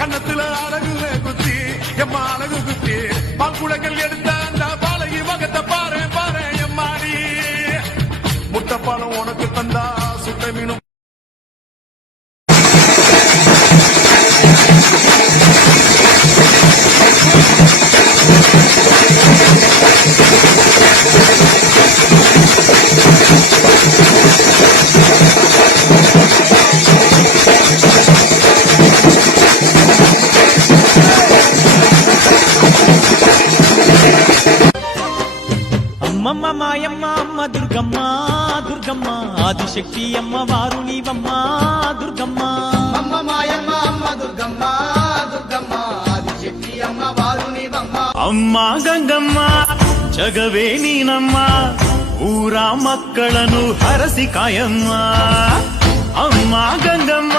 கண்ணத்துல அழகுல குத்தி எம்மா அழகு குத்தி பாக்குடங்கள் எடுத்த அந்த பாலகி மகத்தை பாரு பாரு எம்மாடி முட்டைப்பாலம் உனக்கு தந்தா சுட்ட மீனும் అమ్మమ్మ మాయమ్మ అమ్మ దుర్గమ్మ దుర్గమ్మ ఆదిశక్తి అమ్మ వారుణివమ్మ దుర్గమ్మ అమ్మ మాయమ్మ అమ్మ దుర్గమ్మ దుర్గమ్మ ఆదిశక్తి అమ్మ వారుణివమ్మ అమ్మ గంగమ్మ జగవే నీనమ్మ ఊరా మక్కలను హరసి కాయమ్మ అమ్మ గంగమ్మ